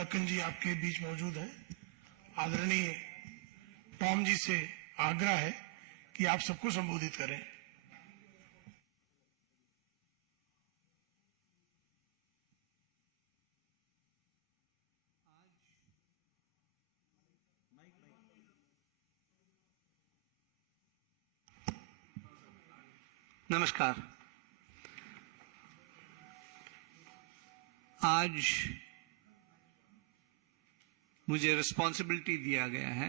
ढक्कन जी आपके बीच मौजूद है। आदरणीय टॉम जी से आग्रह है कि आप सबको संबोधित करें। नमस्कार। आज मुझे रिस्पॉन्सिबिलिटी दिया गया है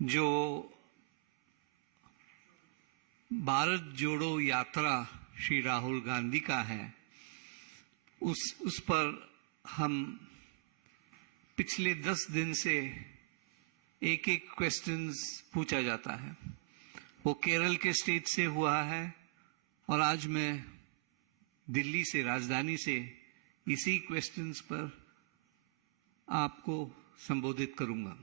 जो भारत जोड़ो यात्रा श्री राहुल गांधी का है, उस पर हम पिछले 10 दिन से एक क्वेश्चंस पूछा जाता है। वो केरल के स्टेट से हुआ है और आज मैं दिल्ली से, राजधानी से इसी क्वेश्चंस पर आपको संबोधित करूंगा।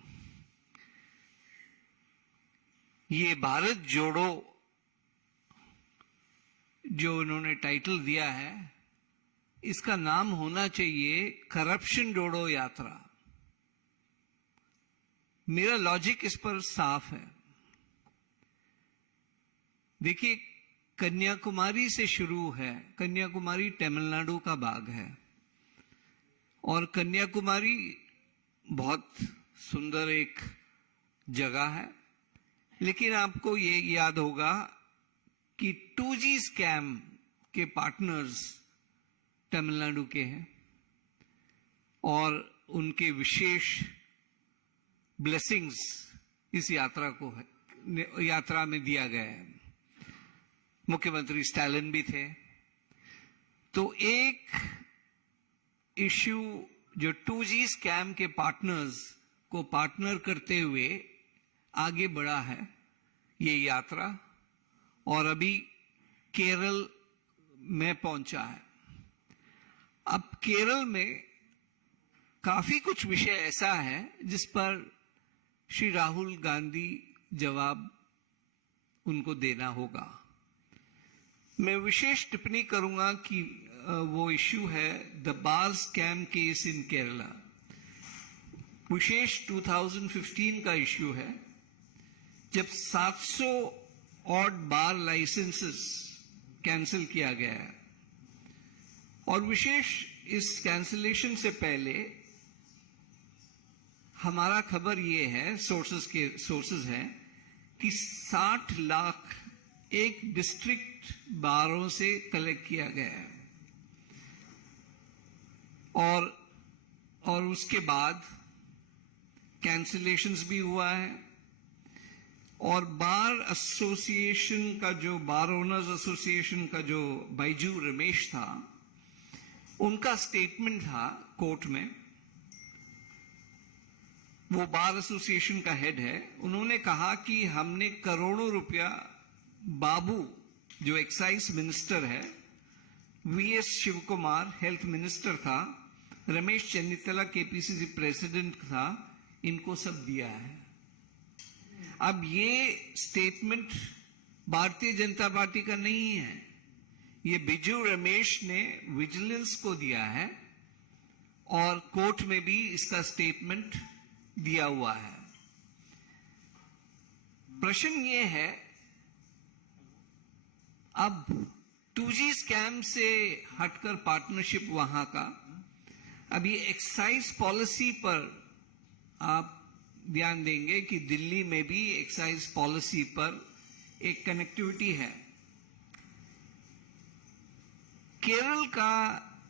ये भारत जोड़ो जो उन्होंने टाइटल दिया है, इसका नाम होना चाहिए करप्शन जोड़ो यात्रा। मेरा लॉजिक इस पर साफ है। देखिए, कन्याकुमारी से शुरू है। कन्याकुमारी तमिलनाडु का भाग है और कन्याकुमारी बहुत सुंदर एक जगह है, लेकिन आपको ये याद होगा कि 2G स्कैम के पार्टनर्स तमिलनाडु के हैं और उनके विशेष ब्लेसिंग्स इस यात्रा में दिया गया है। मुख्यमंत्री स्टालिन भी थे। तो एक इश्यू जो 2G स्कैम के पार्टनर्स को पार्टनर करते हुए आगे बढ़ा है ये यात्रा, और अभी केरल में पहुंचा है। अब केरल में काफी कुछ विषय ऐसा है जिस पर श्री राहुल गांधी जवाब उनको देना होगा। मैं विशेष टिप्पणी करूंगा कि वो इश्यू है the bar scam case in Kerala. विशेष 2015 का इश्यू है जब 700 ऑड बार लाइसेंसेस कैंसिल किया गया है, और विशेष इस कैंसिलेशन से पहले हमारा खबर ये है, सोर्सेस हैं कि 60 लाख एक डिस्ट्रिक्ट बारों से कलेक्ट किया गया है, और उसके बाद कैंसिलेशंस भी हुआ है। और बार एसोसिएशन का जो बार ओनर्स एसोसिएशन का जो बैजू रमेश था, उनका स्टेटमेंट था कोर्ट में। वो बार एसोसिएशन का हेड है। उन्होंने कहा कि हमने करोड़ों रुपया बाबू जो एक्साइज मिनिस्टर है, वीएस शिवकुमार हेल्थ मिनिस्टर था, रमेश चन्नीतला केपीसीसी प्रेसिडेंट था, इनको सब दिया है। अब ये स्टेटमेंट भारतीय जनता पार्टी का नहीं है, ये बिजू रमेश ने विजिलेंस को दिया है और कोर्ट में भी इसका स्टेटमेंट दिया हुआ है। प्रश्न ये है, अब 2G स्कैम से हटकर पार्टनरशिप वहां का, अभी एक्साइज पॉलिसी पर आप ध्यान देंगे कि दिल्ली में भी एक्साइज पॉलिसी पर एक कनेक्टिविटी है। केरल का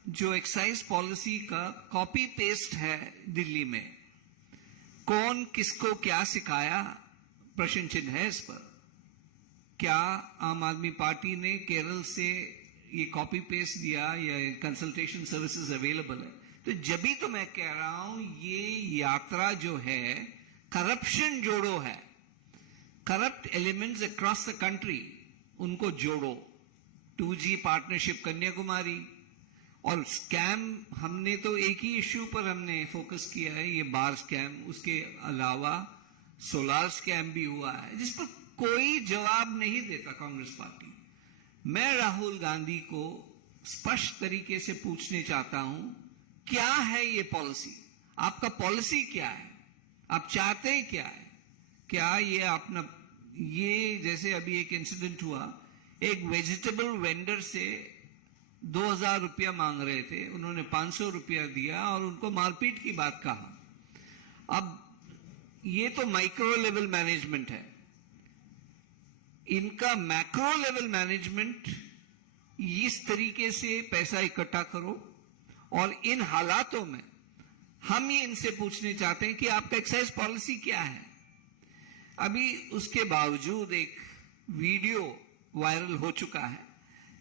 जो एक्साइज पॉलिसी का कॉपी पेस्ट है दिल्ली में, कौन किसको क्या सिखाया, प्रश्न चिन्ह है इस पर। क्या आम आदमी पार्टी ने केरल से ये कॉपी पेस्ट दिया या कंसल्टेशन सर्विसेज अवेलेबल है? तो जब भी तो मैं कह रहा हूं ये यात्रा जो है करप्शन जोड़ो है। Corrupt elements across the country, उनको जोड़ो। 2G पार्टनरशिप कन्याकुमारी, और स्कैम हमने तो एक ही इश्यू पर हमने फोकस किया है, ये बार स्कैम। उसके अलावा सोलार स्कैम भी हुआ है जिस पर कोई जवाब नहीं देता कांग्रेस पार्टी। मैं राहुल गांधी को स्पष्ट तरीके से पूछने चाहता हूं क्या है ये पॉलिसी, आपका पॉलिसी क्या है, आप चाहते हैं क्या है? क्या ये अपना, ये जैसे अभी एक इंसिडेंट हुआ, एक वेजिटेबल वेंडर से 2000 रुपया मांग रहे थे, उन्होंने 500 रुपया दिया और उनको मारपीट की बात कहा। अब ये तो माइक्रो लेवल मैनेजमेंट है, इनका मैक्रो लेवल मैनेजमेंट, इस तरीके से पैसा इकट्ठा करो। और इन हालातों में हम ये इनसे पूछने चाहते हैं कि आपका एक्साइज पॉलिसी क्या है। अभी उसके बावजूद एक वीडियो वायरल हो चुका है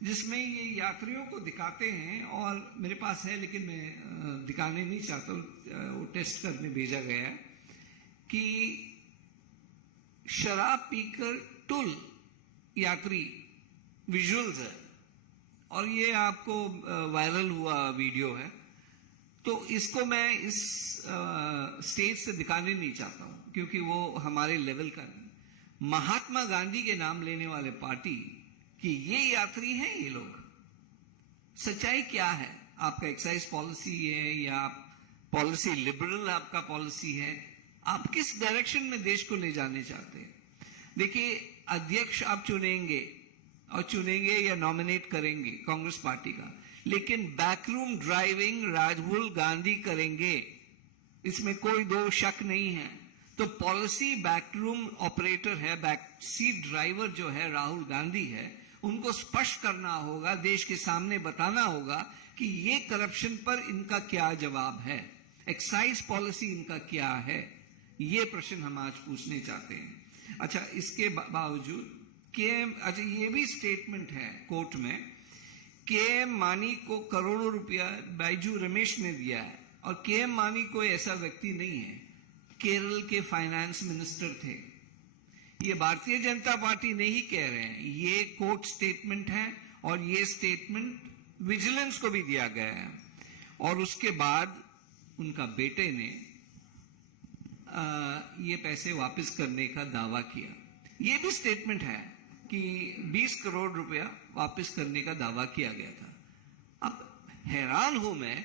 जिसमें ये यात्रियों को दिखाते हैं, और मेरे पास है लेकिन मैं दिखाने नहीं चाहता, वो टेस्ट करने भेजा गया है, कि शराब पीकर टुल यात्री विजुअल्स है, और ये आपको वायरल हुआ वीडियो है। तो इसको मैं इस स्टेज से दिखाने नहीं चाहता हूं क्योंकि वो हमारे लेवल का नहीं। महात्मा गांधी के नाम लेने वाले पार्टी कि ये यात्री हैं ये लोग, सच्चाई क्या है? आपका एक्साइज पॉलिसी है या पॉलिसी लिबरल आपका पॉलिसी है? आप किस डायरेक्शन में देश को ले जाने चाहते हैं? देखिए, अध्यक्ष आप चुनेंगे और चुनेंगे या नॉमिनेट करेंगे कांग्रेस पार्टी का, लेकिन बैकरूम ड्राइविंग राहुल गांधी करेंगे, इसमें कोई दो शक नहीं है। तो पॉलिसी बैकरूम ऑपरेटर है, बैक सीट ड्राइवर जो है राहुल गांधी है, उनको स्पष्ट करना होगा, देश के सामने बताना होगा कि ये करप्शन पर इनका क्या जवाब है, एक्साइज पॉलिसी इनका क्या है। ये प्रश्न हम आज पूछने चाहते हैं। अच्छा, इसके बावजूद अच्छा ये भी स्टेटमेंट है कोर्ट में, के.एम. मानी को करोड़ों रुपया बैजू रमेश ने दिया है, और के.एम. मानी कोई ऐसा व्यक्ति नहीं है, केरल के फाइनेंस मिनिस्टर थे। ये भारतीय जनता पार्टी नहीं कह रहे हैं, ये कोर्ट स्टेटमेंट है, और ये स्टेटमेंट विजिलेंस को भी दिया गया है। और उसके बाद उनका बेटे ने ये पैसे वापस करने का दावा किया। ये भी स्टेटमेंट है कि 20 करोड़ रुपया वापस करने का दावा किया गया था। अब हैरान हूं मैं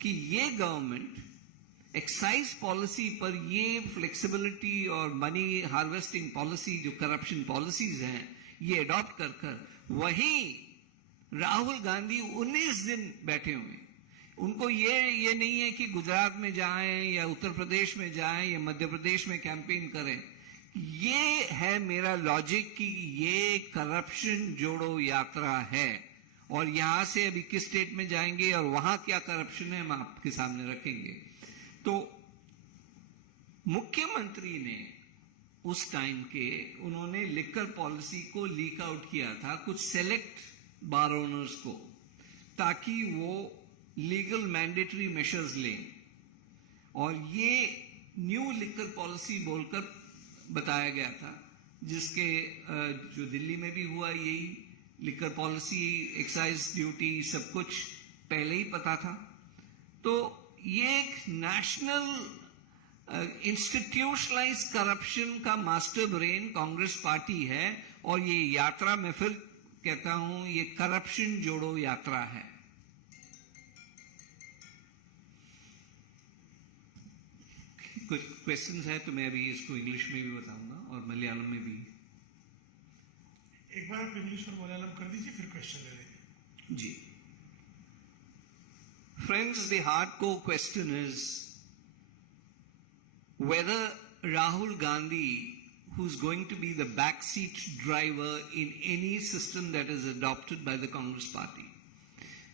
कि ये गवर्नमेंट एक्साइज पॉलिसी पर ये फ्लेक्सिबिलिटी और मनी हार्वेस्टिंग पॉलिसी, जो करप्शन पॉलिसीज हैं, ये अडॉप्ट कर कर वहीं राहुल गांधी 19 दिन बैठे हुए। उनको ये नहीं है कि गुजरात में जाएं या उत्तर प्रदेश में जाएं या मध्य प्रदेश में कैंपेन करें। ये है मेरा लॉजिक कि ये करप्शन जोड़ो यात्रा है, और यहां से अभी किस स्टेट में जाएंगे और वहां क्या करप्शन है हम आपके सामने रखेंगे। तो मुख्यमंत्री ने उस टाइम के उन्होंने लिकर पॉलिसी को लीक आउट किया था कुछ सेलेक्ट बार ओनर्स को, ताकि वो लीगल मैंडेटरी मेजर्स लें, और ये न्यू लिकर पॉलिसी बोलकर बताया गया था, जिसके जो दिल्ली में भी हुआ, यही लिकर पॉलिसी, एक्साइज ड्यूटी, सब कुछ पहले ही पता था। तो ये एक नेशनल इंस्टीट्यूशनलाइज करप्शन का मास्टर ब्रेन कांग्रेस पार्टी है, और ये यात्रा मैं फिर कहता हूं, ये करप्शन जोड़ो यात्रा है। कुछ क्वेश्चंस है तो मैं अभी इसको इंग्लिश में भी बताऊंगा और मलयालम में भी। एक बार आप इंग्लिश और मलयालम कर दीजिए, फिर क्वेश्चन ले लेंगे। जी। Friends, the hardcore question is whether Rahul Gandhi, who's going to be the backseat driver in any system that is adopted by the Congress party,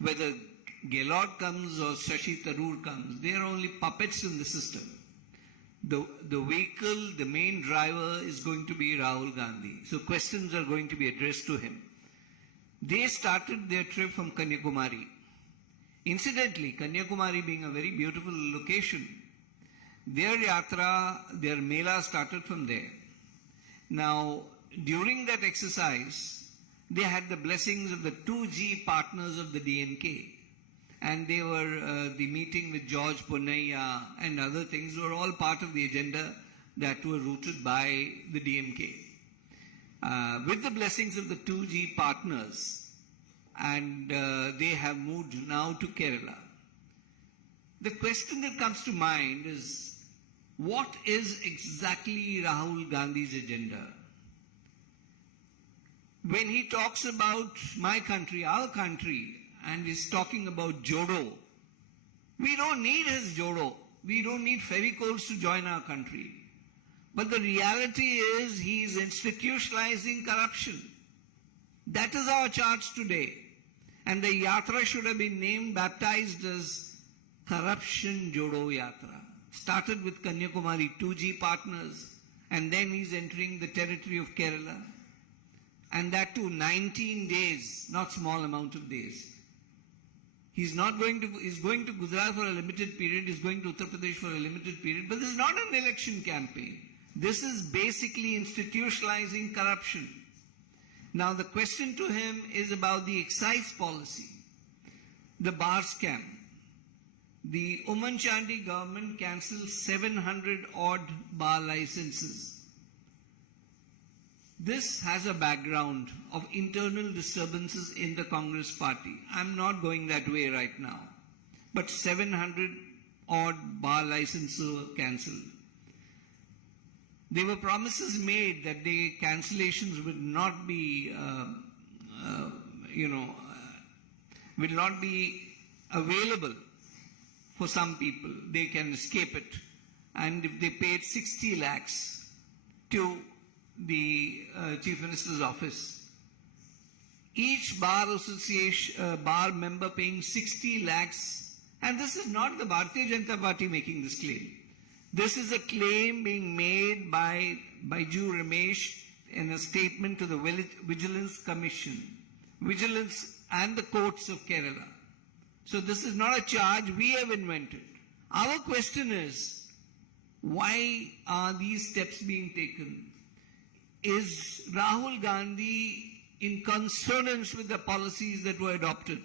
whether Gehlot comes or Shashi Tharoor comes, they are only puppets in the system. The vehicle, the main driver is going to be Rahul Gandhi. So questions are going to be addressed to him. They started their trip from Kanyakumari. Incidentally, Kanyakumari being a very beautiful location, their yatra, their mela started from there. Now, during that exercise, they had the blessings of the 2G partners of the DMK. And they were, the meeting with George Ponnaiya and other things were all part of the agenda that were rooted by the DMK. With the blessings of the 2G partners, and they have moved now to Kerala. the question that comes to mind is, what is exactly Rahul Gandhi's agenda? When he talks about my country, our country, and is talking about Jodo, we don't need his Jodo. We don't need ferrycoals to join our country. But the reality is he is institutionalizing corruption. That is our charge today. And the Yatra should have been named, baptized as Corruption Jodo Yatra. Started with Kanyakumari 2G partners, and then he's entering the territory of Kerala. And that too 19 days, not small amount of days. He's going to Gujarat for a limited period, he's going to Uttar Pradesh for a limited period, but this is not an election campaign. This is basically institutionalizing corruption. Now the question to him is about the excise policy, the bar scam. The Umman Chandi government cancelled 700 odd bar licenses. This has a background of internal disturbances in the Congress party. I'm not going that way right now. But 700 odd bar licenses were cancelled. There were promises made that the cancellations would not be, will not be available for some people. They can escape it. And if they paid 60 lakhs to the Chief Minister's office, each bar association, bar member paying 60 lakhs, and this is not the Bharatiya Janata Party making this claim. This is a claim being made by Baiju Ramesh in a statement to the Vigilance Commission, Vigilance and the courts of Kerala. So this is not a charge we have invented. Our question is, why are these steps being taken? Is Rahul Gandhi in consonance with the policies that were adopted?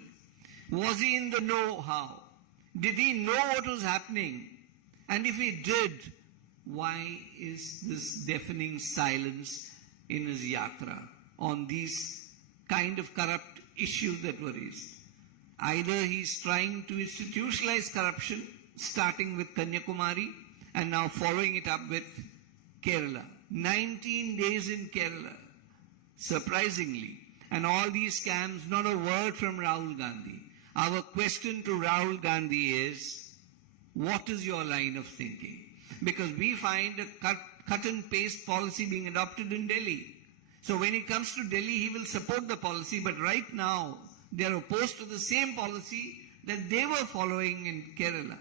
Was he in the know-how? Did he know what was happening? And if he did, why is this deafening silence in his yatra on these kind of corrupt issues that were raised? Either he's trying to institutionalize corruption, starting with Kanyakumari and now following it up with Kerala. 19 days in Kerala, surprisingly. And all these scams, not a word from Rahul Gandhi. Our question to Rahul Gandhi is, what is your line of thinking? Because we find a cut and paste policy being adopted in Delhi. So when it comes to Delhi, he will support the policy, but right now they are opposed to the same policy that they were following in Kerala.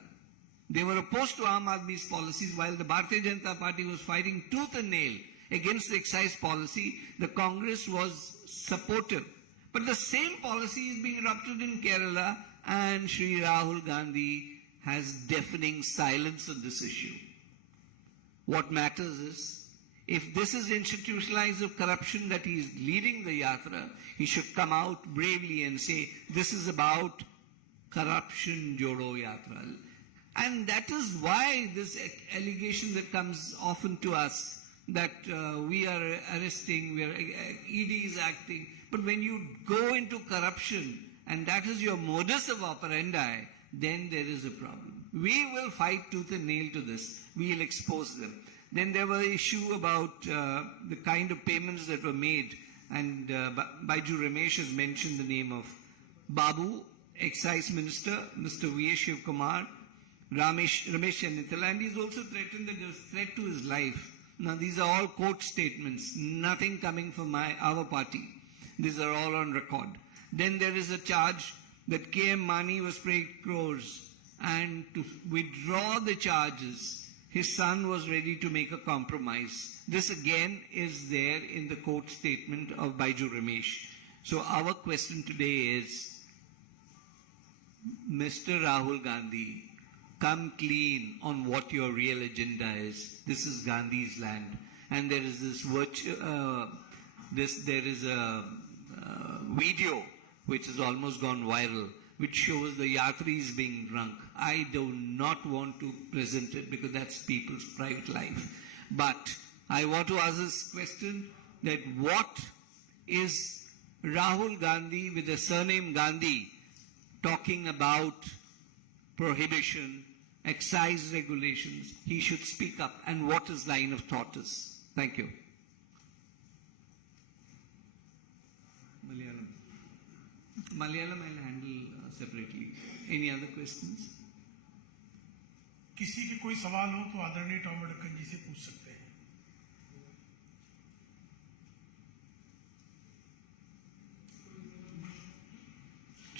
They were opposed to Aam Aadmi's policies while the Bharatiya Janata Party was fighting tooth and nail against the excise policy. The Congress was supportive. But the same policy is being adopted in Kerala, and Shri Rahul Gandhi has deafening silence on this issue. What matters is, if this is institutionalized of corruption that he is leading the yatra, he should come out bravely and say, this is about corruption Jodo Yatra. And that is why this allegation that comes often to us, that we are arresting, ED is acting. But when you go into corruption, and that is your modus of operandi, then there is a problem. We will fight tooth and nail to this. We will expose them. Then there was an issue about the kind of payments that were made, and Baiju Ramesh has mentioned the name of Babu, Excise Minister, Mr. V.A. Shiv Kumar, Ramesh Chanitala, and he's also threatened that there's a threat to his life. Now these are all court statements, nothing coming from our party. These are all on record. Then there is a charge that K.M. Mani was paid crores, and to withdraw the charges, his son was ready to make a compromise. This again is there in the court statement of Baiju Ramesh. So our question today is, Mr. Rahul Gandhi, come clean on what your real agenda is. This is Gandhi's land, and there is this video which has almost gone viral, which shows the yatris being drunk. I do not want to present it because that's people's private life. But I want to ask this question, that what is Rahul Gandhi with the surname Gandhi talking about prohibition, excise regulations, he should speak up and what his line of thought is. Thank you. Malayalam I'll handle separately. Any other questions? किसी के कोई सवाल हो तो आदरणीय टॉम-वाडक जी से पूछ सकते हैं.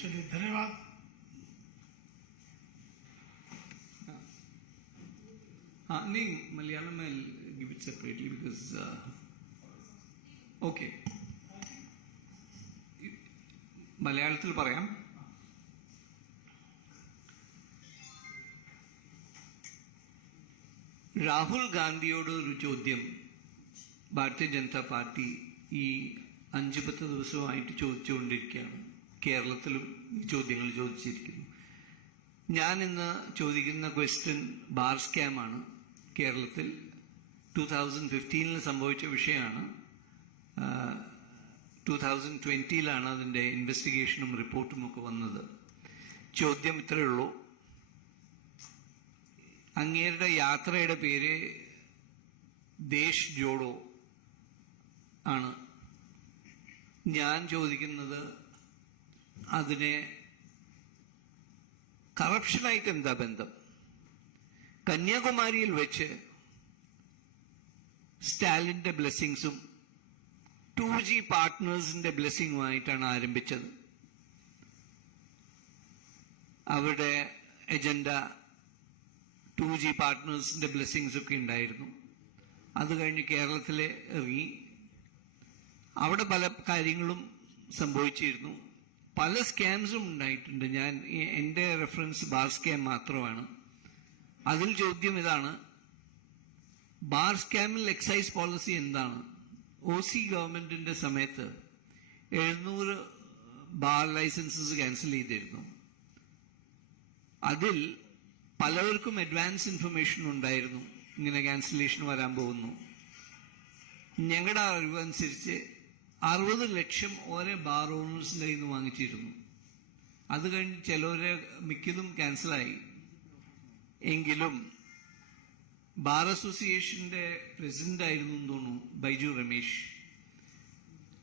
चलिए, धन्यवाद. नहीं, Malayalam I'll give it separately because okay. മലയാളത്തിൽ പറയാം. രാഹുൽ ഗാന്ധിയോട് ഒരു ചോദ്യം ഭാരതീയ ജനതാ പാർട്ടി ഈ 5-10 ദിവസമായിട്ട് ചോദിച്ചുകൊണ്ടിരിക്കുകയാണ്. കേരളത്തിലും ഈ ചോദ്യങ്ങൾ ചോദിച്ചിരിക്കുന്നു. ഞാൻ ഇന്ന് ചോദിക്കുന്ന ക്വസ്റ്റ്യൻ ബാർ സ്കാമാണ്. കേരളത്തിൽ 2015 സംഭവിച്ച വിഷയമാണ്. 2020 അതിൻ്റെ ഇൻവെസ്റ്റിഗേഷനും റിപ്പോർട്ടും ഒക്കെ വന്നത്. ചോദ്യം ഇത്രയേ ഉള്ളൂ. അങ്ങേരുടെ യാത്രയുടെ പേര് ദേശ് ജോഡോ ആണ്. ഞാൻ ചോദിക്കുന്നത് അതിനെ കറപ്ഷനായിട്ട് എന്താ ബന്ധം? കന്യാകുമാരിയിൽ വെച്ച് സ്റ്റാലിന്റെ ബ്ലെസ്സിങ്സും 2G പാർട്ട്നേഴ്സിന്റെ ബ്ലെസ്സിങ്ങുമായിട്ടാണ് ആരംഭിച്ചത്. അവരുടെ എജൻഡ 2G പാർട്ട്നേഴ്സിന്റെ ബ്ലെസ്സിങ്സ് ഒക്കെ ഉണ്ടായിരുന്നു. അത് കഴിഞ്ഞ് കേരളത്തിലെ ഇറങ്ങി. അവിടെ പല കാര്യങ്ങളും സംഭവിച്ചിരുന്നു. പല സ്കാംസും ഉണ്ടായിട്ടുണ്ട്. എൻ്റെ റെഫറൻസ് ബാർ സ്കാം മാത്രമാണ്. അതിൽ ചോദ്യം ഇതാണ്, ബാർ സ്കാമിൽ എക്സൈസ് പോളിസി എന്താണ്? OC ഗവൺമെന്റിന്റെ സമയത്ത് 700 ബാർ ലൈസൻസസ് ക്യാൻസൽ ചെയ്തിരുന്നു. അതിൽ പലവർക്കും അഡ്വാൻസ് ഇൻഫർമേഷൻ ഉണ്ടായിരുന്നു, ഇങ്ങനെ ക്യാൻസലേഷൻ വരാൻ പോകുന്നു. ഞങ്ങളുടെ അറിവ് അനുസരിച്ച് 60 ലക്ഷം ഓരോ ബാർ ഓണേഴ്സിൻ്റെ കയ്യിൽ നിന്ന് വാങ്ങിച്ചിരുന്നു. അത് കഴിഞ്ഞ് ചിലവരെ മിക്കതും ക്യാൻസലായി. എങ്കിലും ബാർ അസോസിയേഷന്റെ പ്രസിഡന്റ് ആയിരുന്നു എന്ന് തോന്നുന്നു ബൈജു രമേശ്.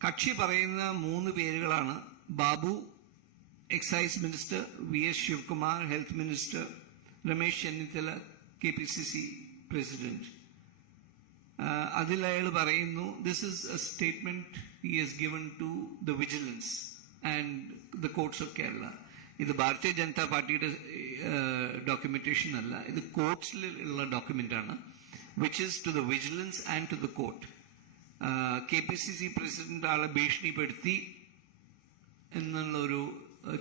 കക്ഷി പറയുന്ന 3 പേരുകളാണ്: Babu excise minister, VS Sivakumar health minister, Ramesh Chennithala KPCC president. അതിൽ അയാൾ പറയുന്നു, this is a statement he has given to the vigilance and the courts of Kerala. ഇത് ഭാരതീയ ജനതാ പാർട്ടിയുടെ ഡോക്യുമെന്റേഷൻ അല്ല, ഇത് കോർട്സിൽ ഉള്ള ഡോക്യുമെന്റ് ആണ്, which is to the vigilance and to the court. KPCC president ആളെ ഭീഷണിപ്പെടുത്തി എന്നുള്ളൊരു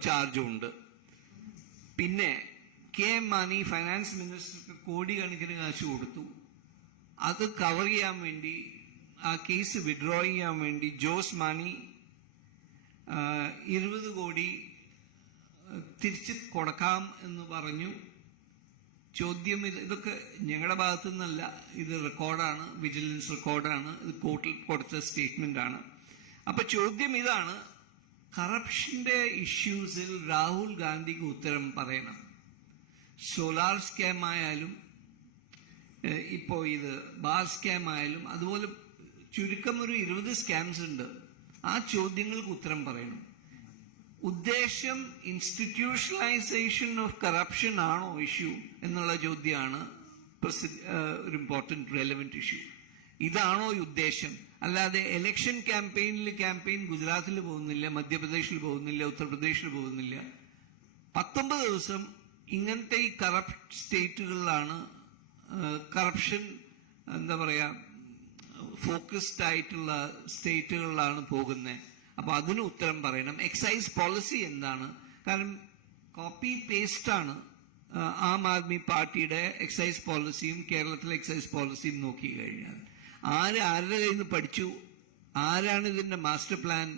ചാർജും ഉണ്ട്. പിന്നെ KM മാണി ഫൈനാൻസ് മിനിസ്റ്റർക്ക് കോടിക്കണക്കിന് കാശ് കൊടുത്തു. അത് കവർ ചെയ്യാൻ വേണ്ടി, ആ കേസ് വിഡ്രോ ചെയ്യാൻ വേണ്ടി ജോസ് മാണി 20 കോടി തിരിച്ച് കൊടുക്കാം എന്ന് പറഞ്ഞു. ചോദ്യം ഇതൊക്കെ ഞങ്ങളുടെ ഭാഗത്തു നിന്നല്ല, ഇത് റെക്കോർഡാണ്, വിജിലൻസ് റെക്കോർഡാണ്, ഇത് കോർട്ടിൽ കൊടുത്ത സ്റ്റേറ്റ്മെന്റ് ആണ്. അപ്പൊ ചോദ്യം ഇതാണ്, കറപ്ഷന്റെ ഇഷ്യൂസിൽ രാഹുൽ ഗാന്ധിക്ക് ഉത്തരം പറയണം. സോലാർ സ്കാം ആയാലും ഇപ്പോ ഇത് ബാർ സ്കാം ആയാലും അതുപോലെ ചുരുക്കം ഒരു 20 സ്കാംസ് ഉണ്ട്. ആ ചോദ്യങ്ങൾക്ക് ഉത്തരം പറയണം. ഉദ്ദേശം ഇൻസ്റ്റിറ്റ്യൂഷണലൈസേഷൻ ഓഫ് കറപ്ഷൻ ആണോ ഇഷ്യൂ എന്നുള്ള ചോദ്യമാണ് ഒരു ഇമ്പോർട്ടന്റ് റെലവെന്റ് ഇഷ്യൂ. ഇതാണോ ഉദ്ദേശം? അല്ലാതെ ഇലക്ഷൻ ക്യാമ്പയിൻ ഗുജറാത്തിൽ പോകുന്നില്ല, മധ്യപ്രദേശിൽ പോകുന്നില്ല, ഉത്തർപ്രദേശിൽ പോകുന്നില്ല. 19 ദിവസം ഇങ്ങനത്തെ ഈ കറപ്റ്റ് സ്റ്റേറ്റുകളിലാണ്, കറപ്ഷൻ എന്താ പറയാ, ഫോക്കസ്ഡ് ആയിട്ടുള്ള സ്റ്റേറ്റുകളിലാണ് പോകുന്നത്. അപ്പൊ അതിന് ഉത്തരം പറയണം. എക്സൈസ് പോളിസി എന്താണ്? കാരണം കോപ്പി പേസ്റ്റ് ആണ് ആം ആദ്മി പാർട്ടിയുടെ എക്സൈസ് പോളിസിയും കേരളത്തിലെ എക്സൈസ് പോളിസിയും നോക്കി കഴിഞ്ഞാൽ. ആരുടെ കയ്യിൽ നിന്ന് പഠിച്ചു, ആരാണ് ഇതിന്റെ മാസ്റ്റർ പ്ലാൻ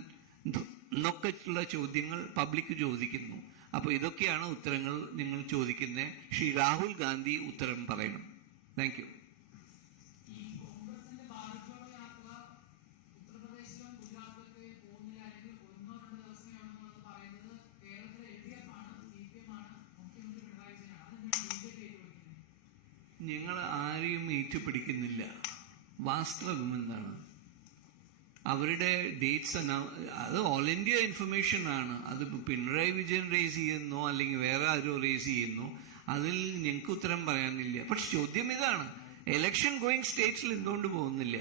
എന്നൊക്കെ ഉള്ള ചോദ്യങ്ങൾ പബ്ലിക് ചോദിക്കുന്നു. അപ്പൊ ഇതൊക്കെയാണ് ഉത്തരങ്ങൾ നിങ്ങൾ ചോദിക്കുന്നത്. ശ്രീ രാഹുൽ ഗാന്ധി ഉത്തരം പറയണം. Thank you. ഞങ്ങൾ ആരെയും ഏറ്റുപിടിക്കുന്നില്ല. വാസ്തവം എന്താണ്? അവരുടെ ഡേറ്റ്സ് അത് ഓൾ ഇന്ത്യ ഇൻഫർമേഷൻ ആണ്. അത് പിണറായി വിജയൻ റേസ് ചെയ്യുന്നോ അല്ലെങ്കിൽ വേറെ ആരോ റേസ് ചെയ്യുന്നു, അതിൽ ഞങ്ങൾക്ക് ഉത്തരം പറയാനില്ല. പക്ഷെ ചോദ്യം ഇതാണ്, എലക്ഷൻ ഗോയിങ് സ്റ്റേറ്റ്സിൽ എന്തുകൊണ്ട് പോകുന്നില്ല?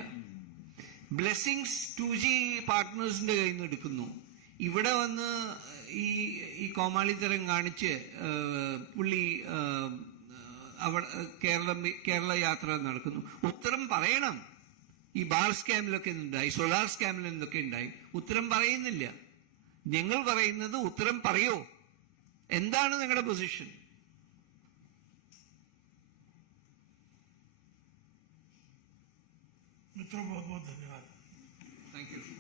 ബ്ലെസ്സിങ്സ് 2G പാർട്ട്നേഴ്സിന്റെ കയ്യിൽ നിന്ന് എടുക്കുന്നു. ഇവിടെ വന്ന് ഈ കോമാളിത്തരം കാണിച്ച് പുള്ളി അവിടെ കേരള യാത്ര നടക്കുന്നു. ഉത്തരം പറയണം. ഈ ബാർ സ്കാമിലൊക്കെ ഉണ്ടായി, സോളാർ സ്കാമിൽ എന്തൊക്കെ ഉണ്ടായി, ഉത്തരം പറയുന്നില്ല. ഞങ്ങൾ പറയുന്നത് ഉത്തരം പറയോ, എന്താണ് നിങ്ങളുടെ പൊസിഷൻ? मित्रों बहुत बहुत धन्यवाद. Thank you.